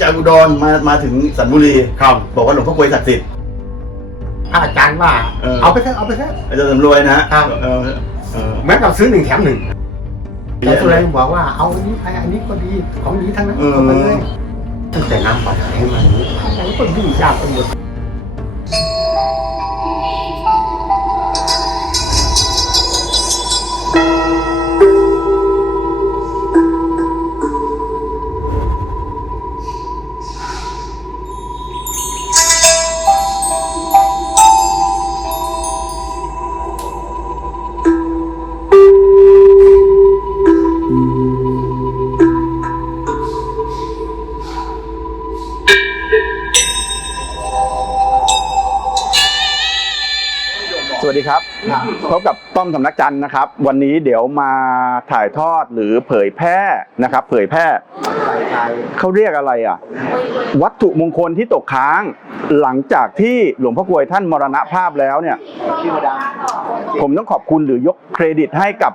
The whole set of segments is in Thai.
จากอุดรมามาถึงสันบุรีครับบอกว่าหลวงพ่อกลวยศักดิ์สิทธิ์ ถ้าอาจารย์ว่า เออ เอาไปเถอะเอาไปเถอะ อาจารย์สำรวยนะฮะครับ เออเออเหมือนกับซื้อหนึ่งแถมหนึ่งเรียนแต่สุรายบอกว่าเอาอันนี้ไปอันนี้ก็ดีของดีทั้งนั้นเออเอาไปเลยตั้งแต่น้ำปัดให้มันอะไรก็ยุ่งยากไปหมด พบกับต้อมสำนักจันนะครับ วันนี้เดี๋ยวมาถ่ายทอดหรือเผยแพร่นะครับ เผยแพร่เขาเรียกอะไรอะ วัตถุมงคลที่ตกค้าง หลังจากที่หลวงพ่อกลวยท่านมรณภาพแล้วเนี่ย ผมต้องขอบคุณหรือยกเครดิตให้กับ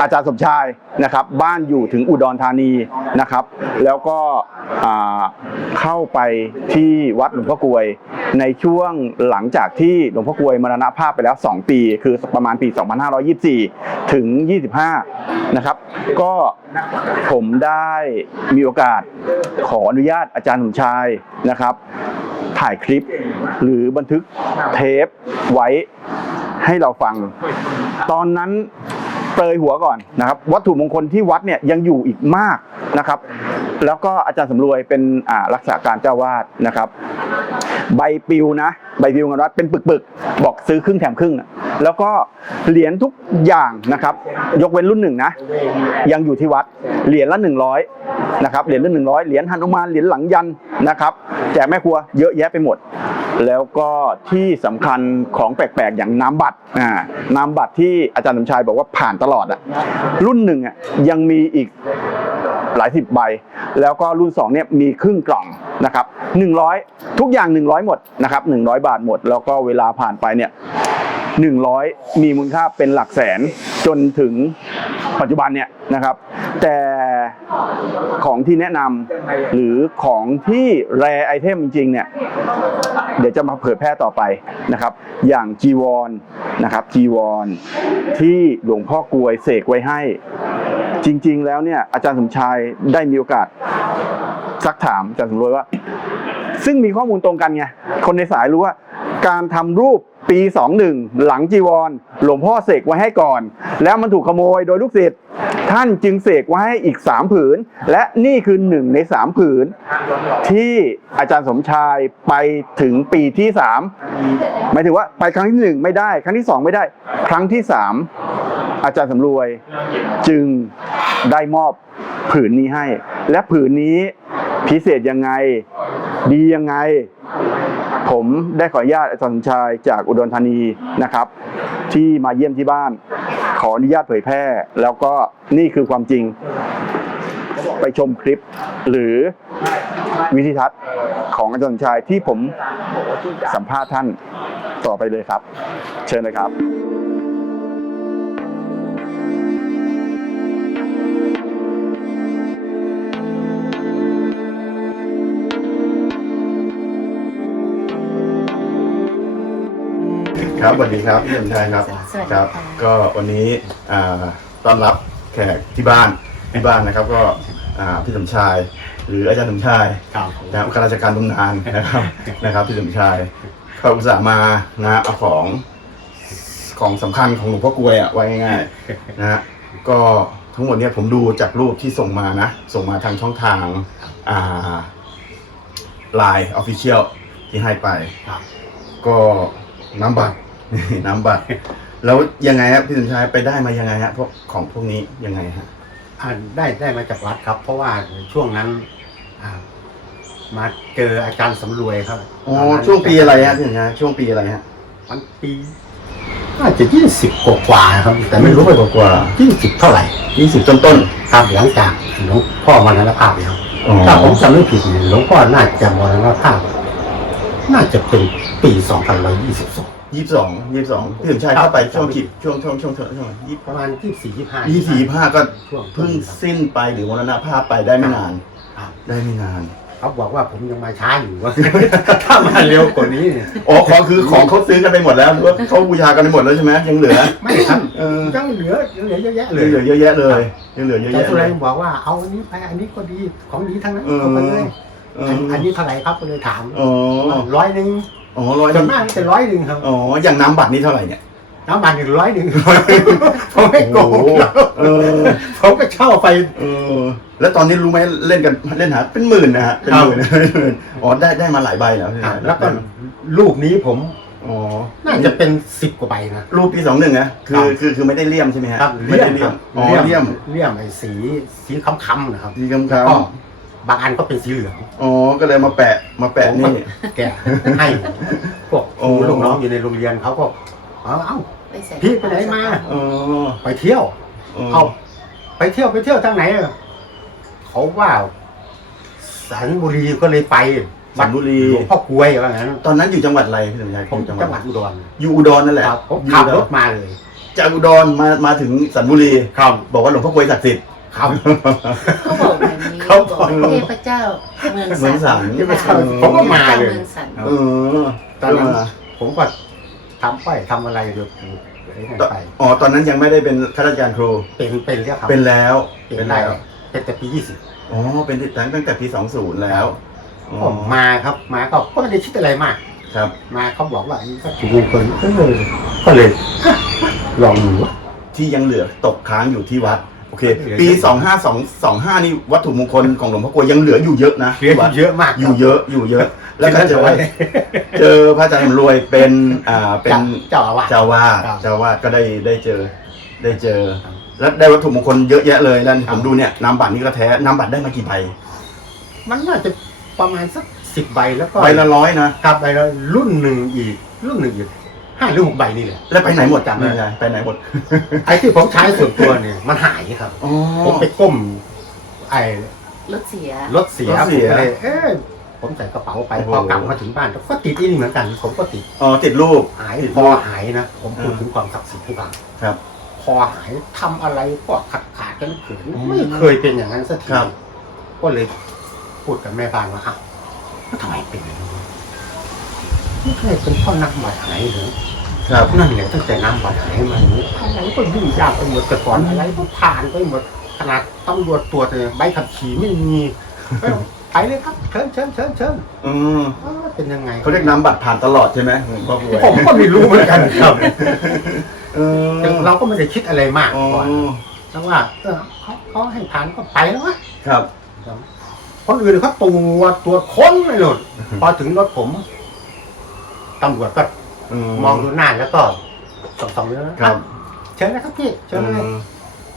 อาจารย์สมชายนะครับ บ้านอยู่ถึงอุดรธานีนะครับ แล้วก็เข้าไปที่วัดหลวงพ่อกลวยในช่วงหลังจากที่หลวงพ่อกลวยมรณภาพไปแล้ว 2 ปีคือประมาณปี 2524 ถึง 25 นะครับ ก็ผมได้มีโอกาสขออนุญาตอาจารย์สมชายนะครับถ่ายคลิปหรือบันทึกเทปไว้ให้เราฟัง ตอนนั้นเปรยหัวก่อนนะครับ วัตถุมงคลที่วัดเนี่ยยังอยู่อีกมากนะครับ แล้วก็อาจารย์สำรวยเป็นรักษาการเจ้าวาดนะครับ ใบปลิวนะ ใบปลิวเงินวัดเป็นปึกๆ บอกซื้อครึ่งแถมครึ่ง แล้วก็เหรียญทุกอย่างนะครับ ยกเว้นรุ่นหนึ่งนะ ยังอยู่ที่วัด เหรียญละหนึ่งร้อยนะครับ เหรียญละหนึ่งร้อยเหรียญหนุมานเหรียญหลังยันนะครับ แจกแม่ครัวเยอะแยะไปหมด แล้วก็ที่สำคัญของแปลกๆ อย่างน้ำบัตรอ่านามบัตรที่อาจารย์สมชายบอกว่าผ่านตลอดอะรุ่นหนึ่งอะยังมีอีก หลายสิบใบ แล้วก็รุ่นสองเนี่ยมีครึ่งกล่องนะครับหนึ่งร้อยทุกอย่างหนึ่งร้อยหมดนะครับหนึ่งร้อยบาทหมด แล้วก็เวลาผ่านไปเนี่ยหนึ่งร้อยมีมูลค่าเป็นหลักแสนจนถึงปัจจุบันเนี่ยนะครับ แต่ของที่แนะนำหรือของที่แรไอเทมจริงๆเนี่ยเดี๋ยวจะมาเผยแพร่ต่อไปนะครับ อย่างจีวรนะครับจีวรที่หลวงพ่อกลวยเสกไว้ให้ จริง ๆ แล้วเนี่ยอาจารย์สมชายได้มีโอกาสซักถามอาจารย์สมรวยว่า ซึ่งมีข้อมูลตรงกันไง คนในสายรู้ว่า การทำรูปปี21หลังจีวร หลวงพ่อเสกไว้ให้ก่อน แล้วมันถูกขโมยโดยลูกศิษย์ท่านจึงเสกไว้ให้อีก3ผืน และนี่คือหนึ่งใน3ผืน ที่อาจารย์สมชายไปถึงปีที่3หมายถึงว่าไปครั้งที่1ไม่ได้ ครั้งที่2ไม่ได้ ครั้งที่3 อาจารย์สำรวยจึงได้มอบผืนนี้ให้ และผืนนี้พิเศษยังไง ดียังไง ผมได้ขออนุญาตอาจารย์สมชายจากอุดรธานีนะครับ ที่มาเยี่ยมที่บ้าน ขออนุญาตเผยแพร่ แล้วก็นี่คือความจริง ไปชมคลิปหรือวิธีทัศน์ของอาจารย์สมชายที่ผมสัมภาษณ์ท่านต่อไปเลยครับ เชิญเลยครับ ครับสวัสดีครับพี่สมชายครับสวัสดีค่ะ ครับ ก็วันนี้อ่าต้อนรับแขกที่บ้านที่บ้านนะครับก็อ่าพี่สมชาย หรืออาจารย์สมชายครับนะครับข้าราชการบำนาญนะครับนะครับพี่สมชายเขาอุตส่าห์มานะเอาของของสำคัญของหลวงพ่อกลวยอะไว้ง่ายๆนะฮะก็ทั้งหมดเนี่ยผมดูจากรูปที่ส่งมานะ ส่งมาทางช่องทางอ่าไลน์ออฟฟิเชียลที่ให้ไป ครับก็น้ำบัตร น้ำบัตรแล้วยังไงครับพี่สมชายไปได้มายังไงฮะพวกของพวกนี้ยังไงฮะอ่าได้ได้มาจากวัดครับ เพราะว่าช่วงนั้นอ่ามาเจออาจารย์สำรวยครับอ๋อช่วงปีอะไรฮะพี่สมชายช่วงปีอะไรฮะมันปีน่าจะยี่สิบกว่าๆครับ แต่ไม่รู้ว่ากว่ายี่สิบเท่าไหร่ยี่สิบต้นต้นครับหลังจากหลวงพ่อมรณภาพแล้ว ๆอ๋อถ้าผมจำไม่ผิดเนี่ยหลวงพ่อน่าจะมรณภาพ น่าจะเป็นปีสองพันร้อ ยยี่สิบสองยี่สิบสองยี่สิบสองพี่สมชายเข้าไปช่วงกี่ช่วงช่วงช่วงช่วงช่วงยี่ประมาณยี่สี่ยี่ห้ายี่สี่ห้าก็ช่วงเพิ่งสิ้นไปหรือมรณภาพไปได้ไม่นานครับได้ไม่นานเขาบอกว่าผมยังมาช้าอยู่ว่าถ้ามาเร็วกว่านี้เนี่ยอ๋อของคือของเขาซื้อกันไปหมดแล้วหรือว่าเขาบูชากันไปหมดแล้วใช่ไหมยังเหลือ ไม่ครับเออยังเหลือยังเหลือเยอะแยะเลยังยเหลือเยอะแยะเลยยังเหลือเยอะแต่แยะสุเลรายยบอกว่าเอาอันนี้ไปอันนี้ก็ดีของดีทั้งนั้นเออเอาไปเลยเออันออันนี้เท่าไหร่ครับก็เลยถามอ๋อร้อยหนึ่ง อ๋อร้อยหส่นึ่วนงมากจะร้อยหนึ่งครับอ๋ออย่างน้ำบัตรนี่เท่าไหร่เนี่ยน้ำมันหนึ่งร้อยหนึ่งผมไม่โกงโอ้โหเออผมก็เช่าไป เออ แล้วตอนนี้รู้ไหมเล่นกันเล่นหาเป็นหมื่นนะฮะเป็นหมื่นอ๋อได้ได้มาหลายใบแล้วใช่ไหมแล้วก็ลูกนี้ผมอ๋อน่าจะเป็นสิบกว่าใบนะ รูปปีสองหนึ่งนะคือคือคือไม่ได้เลี่ยมใช่ไหมฮะครับไม่ได้เลี่ยมอ๋อเลี่ยมเลี่ยมไอ้สีสีค้ำๆนะครับ ดีคำคก็ บางอันก็เป็นสีเหลืองอ๋อ ก็เลยมาแปะ มาแปะนี่ แกะให้พวกคโอ้รูลูกน้องอยู่ในโรงเรียนเขาก็เอาเอ้า ไปใส่พี่ไปไหนมา อ๋อไปเที่ยวอ๋อเอาไปเที่ยวไปเที่ยวทางไหนอะเขาว่าสันบุรีก็เลยไปสันบุรี หลวงพ่อกลวยว่างั้นตอนนั้นอยู่จังหวัดอะไรพี่สมชายผมจังหวัดอุดรอยู่อุดรนั่นแหละครับผมอยู่ขับอุรดถมาเลยจากอุดรมา มาถึงสันบุรี ครับ บอกว่าหลวงพ่อกลวยศักดิ์สิทธิ์ครับ เขาบอกแบบนี้ เขาบบออกกเทพเจ้าเมืองเมืองสัสันนเทพเจ้าค่ะผมก็มาเลยเมืองสันเออตอนนั้นมาผมก็ทำไปทำอะไรเดี๋ยวไอ้นั่นไปอ๋อตอนนั้นยังไม่ได้เป็นข้าราชการครู เป็นเป็นแล้วครับเป็นแล้วเป็นได้เป็นแต่ปียี่สิบอ๋อเป็นตั้งตั้งแต่ปีสองศูนย์แล้วอ๋อผมมาครับมาก็ก็ไม่ได้คิดอะไรมาก ครับ มาเขาบอกว่าอันนี้ก็ถูกมงคลเออก็เลยอะลองดูวะที่ยังเหลือตกค้างอยู่ที่วัดโอเคเหลือปีเยอะสองห้าสองสองห้านี่วัตถุมงคลของหลวงพ่อกลวยยังเหลืออยู่เยอะนะเหลือวัดเยอะมากอยู่เยอะอยู่เยอะ แล้วก็เจอไว้เจอพระอาจารย์รวยเป็นอ่าเป็นเจ้าอาวาสเจ้าวาดครับเจ้าวาดก็ได้ได้เจอได้เจอครับแล้วได้วัตถุมงคลเยอะแยะเลยแล้วครัผบมดูเนี่ยนามบัตรนี่ก็แท้นามบัตรได้มากี่ใบมันน่าจะประมาณสักสิบใบแล้วก็ใบละร้อยนะครับใบละรุ่นหนึ่งอีกรุ่นหนึ่งอีก ห้าหรือหกใบนี่แหละ แล้วไปไหนหมดจำไม่ไม่ได้ได้ไปไหนหมด ไอ้ที่ผมใช้ส่วนตัวเนี่ยมันหายครับ อ๋อ ผมไปก้ม ไอ้รถเสีย รถเสียรถผมเสียก็เลยเอ๊ะผมใส่กระเป๋าไปโอ้โหพอกลับมาถึงบ้านก็ติดอีนี่เหมือนกัน ผมก็ติดอ๋อติดรูป หายติดพอหายนะผมพูดอ่าถึงความศักดิ์สิทธิ์ให้ฟังครับ พอหายทำอะไรก็ขาดขาดกันเขินอืมไม่เคยเป็นอย่างนั้นสักทีครับ ก็เลยพูดกับแม่บ้านว่าอ้าวแล้วทำไมเป็นอย่างนี้ ไม่เคยเป็นเพ่อนักบาดหายเหรอครับนั่นแหละตั้งแต่น้ำบาดหายมาอย่างนี้อะไรก็ยุ่งยากไปหมดแต่ก่อนอะไรก็ผ่านไปหมดขนาดตำรวจตรวจเนี่ยใบขับขี่ไม่มีเอ้าไปเลยครับเชิญเชิญเชิญเชิญอืมอ้าวเป็นยังไงเขาเรียกนามบัตรผ่านตลอดใช่ไหมหลวงพ่อกลวยผมก็ไม่รู้เหมือนกันครับเออแต่เราก็ไม่ได้คิดอะไรมากอ๋อก่อนแล้วว่าเออเขาเขาให้ผ่านก็ไปแล้ววะครับคนอื่นเขาตรวจตรวจค้นเลยหมดพอถึงรถผม ตำรวจก็มองดูหน้าแล้วก็ส่องส่องๆเลยนะครับ เชิญนะครับพี่เชิญเลยเออ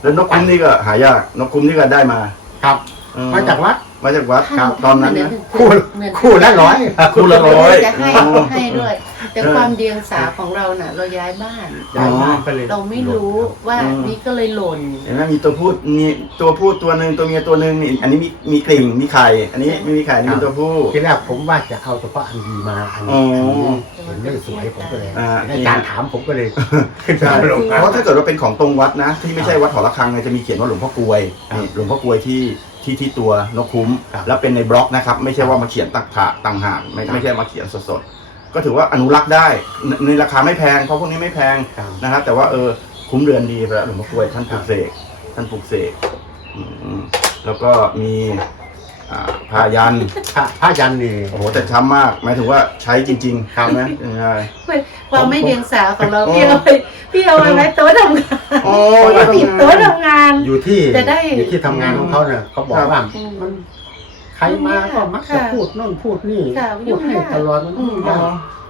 แล้วนกคุ้มนี่ก็หายาก นกคุ้มนี่ก็ได้มาครับเออมาจากวัด มาจากวัดท่านตอนนั้นนะคู่เหมือนคู่ละร้อยคู่ละร้อยจะให้อ๋อให้ด้วย แต่เออความเดียงสาของเราน่ะ เราย้ายบ้านย้ายบ้านไปเลยเราไม่รู้ว่าอืมนี่ก็เลยหล่นเห็นไหมมีตัวพูดมีตัวพูดตัวหนึ่งตัวเมียตัวหนึ่งนี่อันนี้มีมีกลิ่งมีไข่อันนี้ไม่มีไข่อันนี้เป็นตัวผู้ทีแรกผมว่าจะเอาเฉพาะอันดีมาอันอ๋นี้ออันนี้เห็นไม่สวยผมก็เลยอ่าอาจารย์ถามผมก็เลยขึ้นไปลงเพราะถ้าเกิดว่าเป็นของตรงวัดนะ ที่ไม่ใช่วัดหอระฆังเนี่ยจะมีเขียนว่าหลวงพ่อกลวยครับนี่หลวงพ่อกลวยที่ ที่ที่ตัวนกคุ้ม ครับ แล้วเป็นในบล็อกนะครับ ไม่ใช่ว่ามาเขียนตักถะต่างหากไม่ครับไม่ใช่มาเขียนสดๆ ก็ถือว่าอนุรักษ์ได้ในในราคาไม่แพงเพราะพวกนี้ไม่แพงครับ นะครับแต่ว่าเออคุ้มเรือนดีไปแล้วหลวงพ่อกลวยท่านปลูกเสกท่านปลูกเสกอืมแล้วก็มีอ่าพายันผ้าผ้ายันนี่ โอ้โหแต่ช้ำมากหมายถึงว่าใช้จริงๆครับ ใช่ไหมใช่ความไม่เดียงสาของเราโอ้พี่เอาไป พี่เอาไว้โต๊ะทำงานโอ้พี่ติดโต๊ะทำงาน อยู่ที่จะได้อยู่ที่ทำงานของเขาเนี่ยเขาบอกว่าอืม มันใครมาก็มักจะค่ะพูดโน่นพูดนี่ค่ะพูดให้ตลอดมันอืม ยาก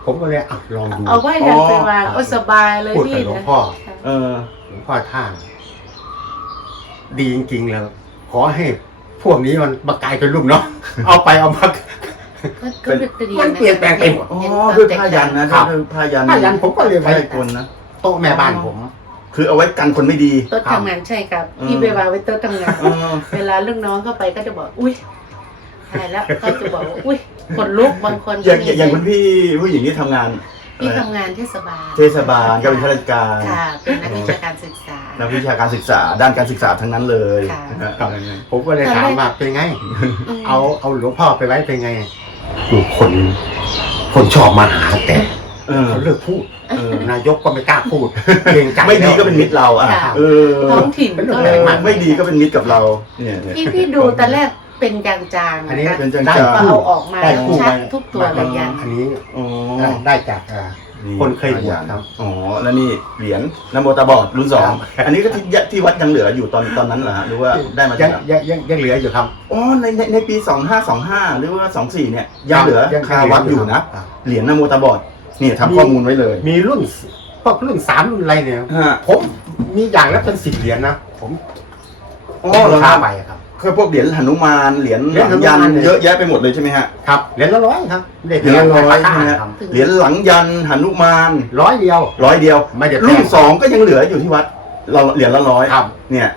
ผมก็เลยอะลองดู เอาไว้ยันไปวางอ๋อโอ้สบายเลยพูดพี่กับหลวงนะพ่อเออ หลวงพ่อท่านดีจริงๆเลยขอให้พวกนี้มันมากลายเป็นลูกเนาะ เอาไปเอามา ก็ก็ดีะมันเปลี่ยนแปลงไปหมด อ๋อด้วยผ้ายันนะครับด้วยผ้ายันผ้ายันผมก็เลยไว้ไว้กลนะ โต๊ะแม่บ้านผม คือเอาไว้กันคนไม่ดีโต๊ะทำงานใช่ครับอืมพี่ไปวางไว้โต๊ะทำงานเออเวลาลูกน้องเข้าไปก็จะบอก อุ้ยตายแล้วก็จะบอกว่าอุ้ยขนลุกบางคนอย่างอย่างอย่างคุณพี่ผู้หญิงที่ทำงานพี่ทำงานเทศบาล เทศบาลก็เป็นข้าราชการ ค่ะ เป็นนักวิชาการศึกษา นักวิชาการศึกษา ด้านการศึกษาทั้งนั้นเลยค่ะนะฮะครับผมก็เลยถามว่าเป็นไง เอาเอาหลวงพ่อไปไว้เป็นไงคือคนคนชอบมาหาแต่ เออ เขาเลิกพูดเออนายกก็ไม่กล้าพูดเกรงใจไม่ดีก็เป็นมิตรเราอะค่ะ เออท้องถิ่นก็เออไม่ดีก็เป็นมิตรกับเราเนี่ยเนี่ยพี่พี่ดูตอนแรกเป็นจางๆอันนี้นะคะเป็นจางๆได้พอคู่เอาออกมาได้แล้วคู่ชัดไปทุกตัวเลยยัน อันนี้อ๋อได้จากอ่า คนเคยบวชครับ อ๋อแล้วนี่เหรียญนโมตาบอดรุ่นสองครับอันนี้ก็ที่ที่วัดยังเหลืออยู่ตอนตอนนั้นเหรอฮะหรือว่าได้มายัจากงไหน ยังยังยังเหลืออยู่ครับอ๋อในในในปี 2525 หรือว่า 24 เนี่ยยังเหลือยังคาวัดอยู่นะครับเหรียญนโมตาบอด นี่ทำข้อมูลไว้เลย มีรุ่นพวกรุ่นสามรุ่นอะไรเนี่ย ฮะ ผมมีอย่างละเป็นสิบเหรียญนะ ผมอ๋อได้เหรอคค่ารับไปครับ คือพวกเหรียญหนุมานเหรียญเหรีหยญลังยันหนุมานเนี่ย เยอะแยะไปหมดเลยใช่ไหมฮะครับเหรียญละร้อยครับได้เหรียญละร้อยได้ใช่ไหมฮะครับเหรียญหลังยันหนุมานร้อยเดียว ร้อยเดียว ไม่ได้แพรุ่นงสองก็ยังเหลืออยู่ที่วัด เราเหรียญละร้อยครับ เนี่ย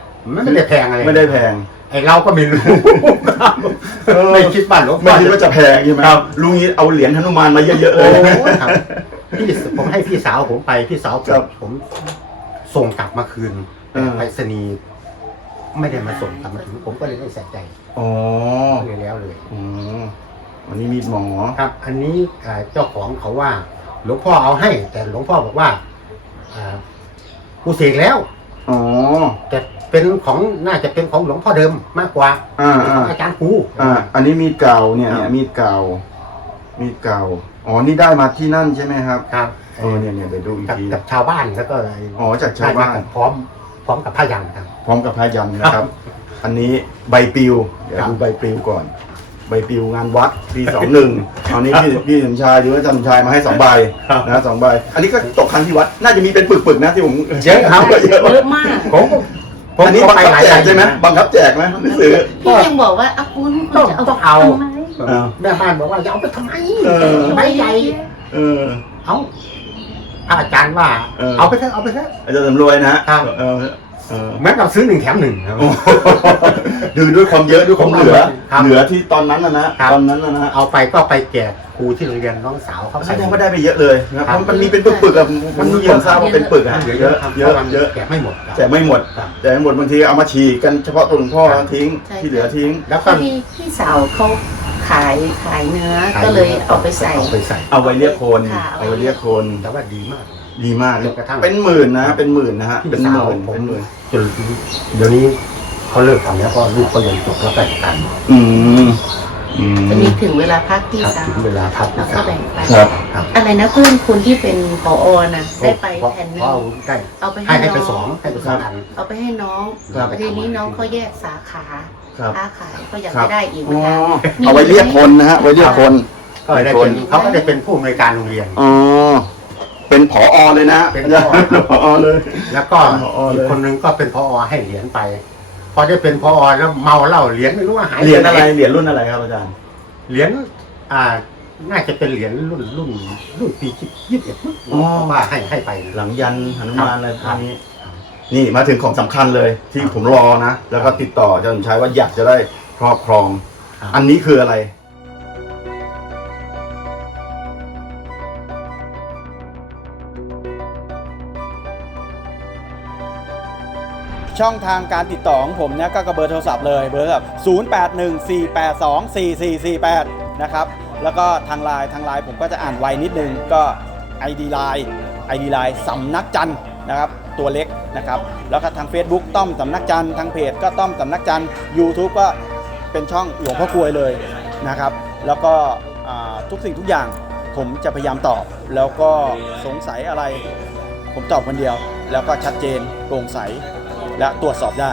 ไม่ได้แพงอะไร ไม่ได้แพง ไอเราก็ไม่รู้เออไม่คิดว่าหลวงพ่ไม่อคิดว่าจะแพงใช่ไหมครับลุงนี้เอาเหรียญหนุมานมาเยอะๆเลโอ้ยครับพี่ผมให้พี่สาวผมไปพี่สาวผมครับผมส่งกลับมาคืนเออ ไปรษณีย์ไม่ได้มาส่งกลับมาถึงผมก็เลยไม่ใส่ใจอ๋อเลยแล้วเลยอ๋ออันนี้มีดหมอ ครับ อันนี้อ่าเจ้าของเขาว่า หลวงพ่อเอาให้ แต่หลวงพ่อบอกว่าอ่ากูเสกแล้ว อ๋อ แต่ เป็นของน่าจะเป็นของหลวงพ่อเดิมมากกว่าอ่าเป็นขอ่า องอาจารย์กูอ่า อันนี้มีดเก่าเนี่ยครับเนี่ยมีดเก่า มีดเก่า อ๋อ นี่ได้มาที่นั่นใช่ไหมครับ ครับเออเนี่ยเนี่ยเดี๋ยวดูอีกกับทีกับชาวบ้านแล้วก็อ๋อ จากชาวบ้าน ได้มพร้อมพร้อมกับพยัญชนะครับ พร้อมกับพายันนะครับ อันนี้ใบปลิว เดี๋ยวครับ ดูใบปลิวก่อน ใบปลิวงานวัดปีสองหนึ่งอันนี้พี่พี่สมชายหรือว่าจันทร์ชายมาให้สองใบนะสองใบ อันนี้ก็ตกครั้งที่วัด น่าจะมีเป็นปึกๆนะที่ผมเยอะครับ เยอะเยอะมาก ผม ผมอันนี้บังคับแจกใช่ไหมบังคับแจกไหมหนังสือพี่ยังบอกว่าเอาคุณคุณต้องจะเอาต้องเอา ทำไมเอาแม่บ้านบอกว่าอย่าเอาไปทำไมเออ ใบใหญ่เออ เอาพระอาจารย์ว่า เออ เอาไปเถอะเอาไปเถอะ อาจารย์สำรวยนะฮะครับ เออ เออ เหมือนกับซื้อหนึ่งแถมหนึ่งครับโอ้โหดูด้วยความเยอะด้วยความเหลือ ครับเหลือที่ตอนนั้นนะนะครับ ตอนนั้นนะนะเอาไปก็ไปแจกครูที่โรงเรียนน้องสาวเขาแสดงว่าได้ไปเยอะเลยนะครับครับเพราะมันมีเป็นปึกๆอะมันมีคนทราบว่าเป็นปึกอะเยเยอะอะครับเยอะพรามันเยอะแจกไม่หมดครับ แต่ไม่หมด ครับ แต่ไม่หมดบางทีเอามาฉีกกันเฉพาะตัวหลวงพ่อครับทิ้งใช่ ที่เหลือทิ้ง แล้วพก็อดีพี่สาวเขาขายขายเนื้อก็เลยเอาไปใส่ เอาไปใส่ เอาไว้เรียกคนค่ะ เอาไว้เรียกคน แต่ว่าดีมาก ดีมากจนกระทั่ง เป็นหมื่นนะ เป็นหมื่นนะฮะพี่เป็นหสาวมื่นผมเป็นหมื่นจนเดี๋ยวนี้เขาเลิกทำแล้วก็ลูกก็เรียนจบแล้วแต่งกันอืมอืมจะมีถึงเวลาพักพี่ครับสาวถึงเวลาพักแล้วก็แบ่งไปครับ ครับอะไรนะเพื่อนคุณที่เป็นผอนะได้ไปเพราะแผ่นหนึเพราะงเอาได้เอาไปให้ให้ให้น้ไปองสองให้ไปสองอัน เอาไปให้น้องครับ ทีนี้น้องเขาแยกสาขาครับ ค้าขายก็อยากครับ จะได้อีกเหมือ๋ออนกัน เอาไว้เรียกคนนะฮะไว้เรียกคน ก็ได้เป็นเขาก็ได้เป็นผู้อำนวยการโรงเรียน อ๋อ เป็นผอเลยนะเป็นอาจารย์ผอเลย แล้วก็เป็นผอเลย อีกคนนึงก็เป็นพอให้เหรียญไป พอได้เป็นพอแล้วเมาเหล้าเหรียญไม่รู้ว่าหายปเหรียญอะไรหนเหรียญรุ่นอะไรครับอาจารย์ เหรียญอ่า น่าจะเป็นเหรียญรุ่นรุ่นรุ่นปียี่สิบเอ็ดมั้งอ๋อเพราะว่าให้ให้ไปนะ หลังยันหนุมานอะไรพควรักบนี้นี่มาถึงของสำคัญเลยที่ผมรอนะ แล้วก็ติดต่ออาจารย์สมชายว่าอยากจะได้ครอบครอง ครับ อันนี้คืออะไร ช่องทางการติดต่อของผมเนี่ยก็กระเบอร์โทรศัพท์เลยเบอร์โทรศัพท์0814824448 นะครับ แล้วก็ทางไลน์ทางไลน์ผมก็จะอ่านไวนิดนึงก็ ID Line ID Line สำนักจันนะครับตัวเล็กนะครับ แล้วก็ทาง Facebook ต้อมสำนักจันทางเพจก็ต้อมสำนักจัน YouTube ก็เป็นช่องหลวงพ่อกลวยเลยนะครับ แล้วก็ทุกสิ่งทุกอย่างผมจะพยายามตอบ แล้วก็สงสัยอะไร ผมตอบคนเดียว แล้วก็ชัดเจนโปร่งใส และตรวจสอบได้